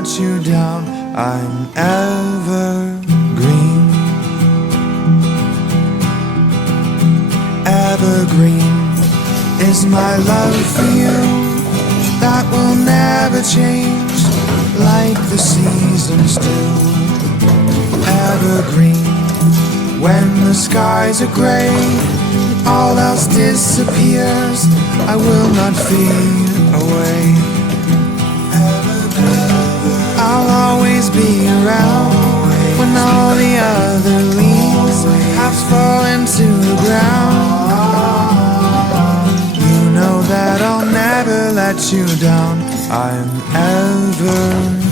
let you down. I'm evergreen. Evergreen is my love for you, that will never change like the seasons do. Evergreen, when the skies are gray, all else disappears, I will not fade away. I'll always be around when all the other leaves have fallen to the ground. You know that I'll never let you down. I'm evergreen.